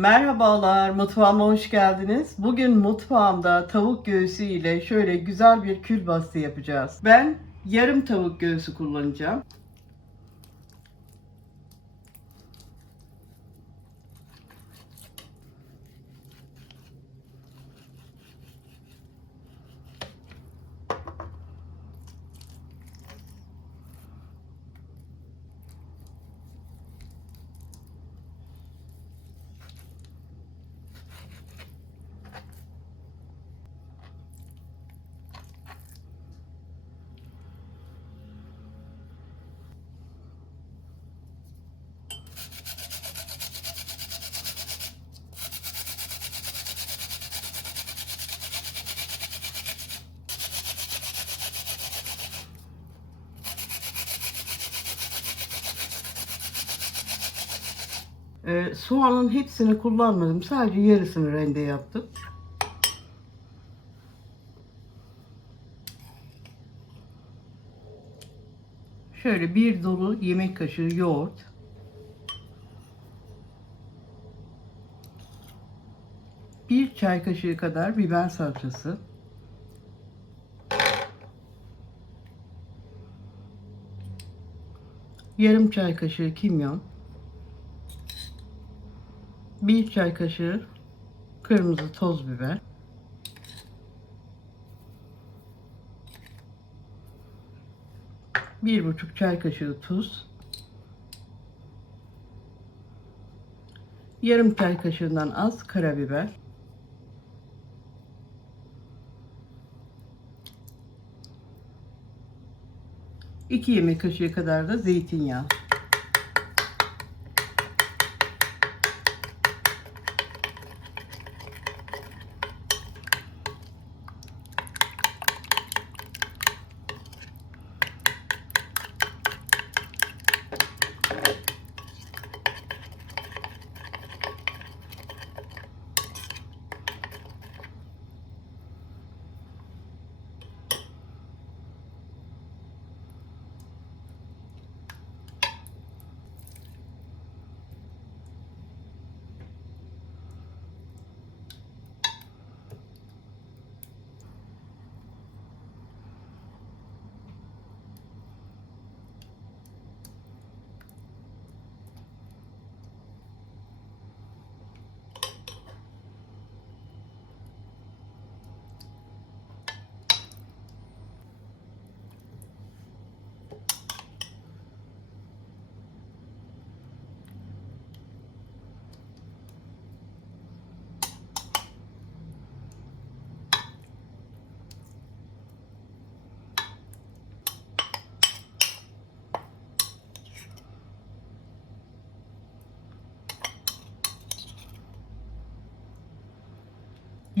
Merhabalar, mutfağıma hoş geldiniz. Bugün mutfağımda tavuk göğsü ile şöyle güzel bir külbastı yapacağız. Ben yarım tavuk göğsü kullanacağım. Ee, soğanın hepsini kullanmadım. Sadece yarısını rende yaptım. Şöyle bir dolu yemek kaşığı yoğurt. Bir çay kaşığı kadar biber salçası. Yarım çay kaşığı kimyon. Bir çay kaşığı kırmızı toz biber. Bir buçuk çay kaşığı tuz. Yarım çay kaşığından az karabiber. İki yemek kaşığı kadar da zeytinyağı.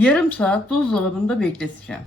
Yarım saat buzdolabında bekleteceğim.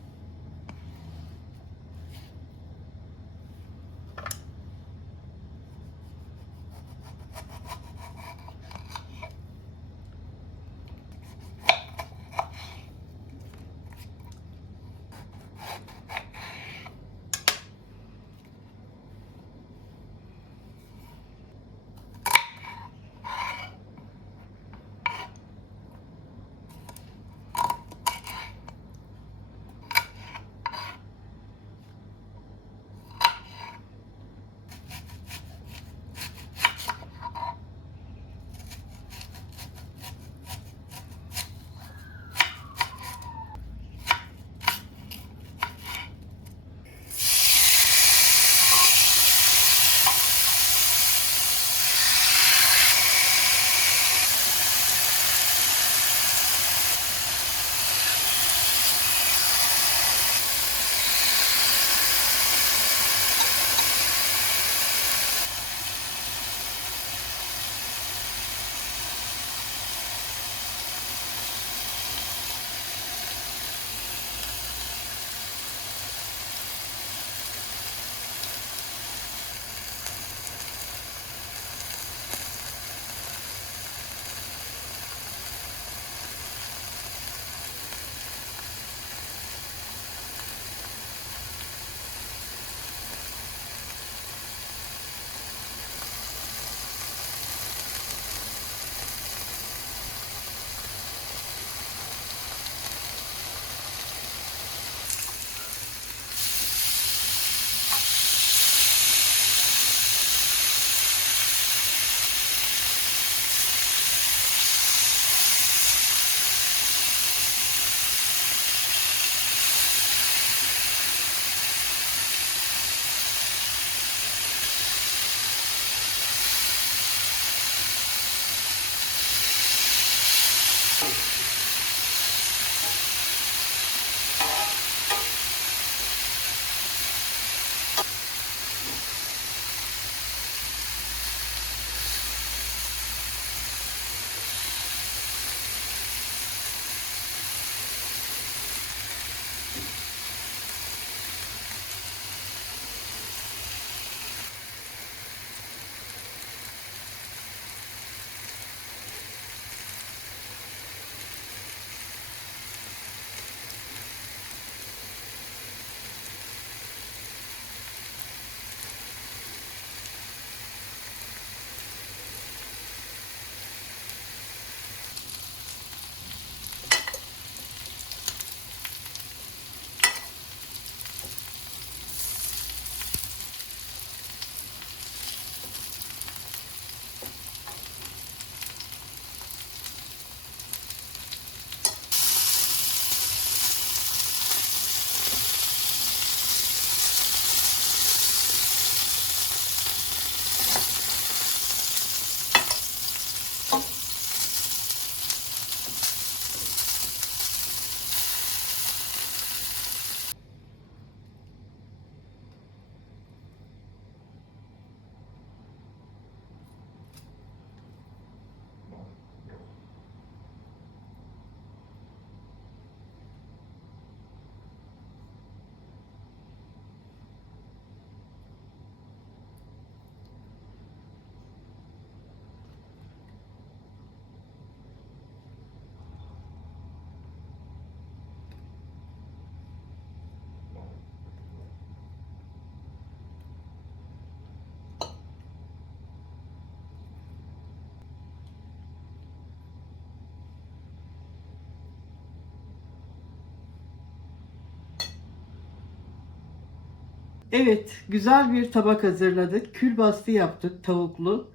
Evet, güzel bir tabak hazırladık. Külbastı yaptık tavuklu.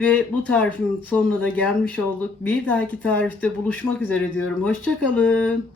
Ve bu tarifin sonuna da gelmiş olduk. Bir dahaki tarifte buluşmak üzere diyorum. Hoşçakalın.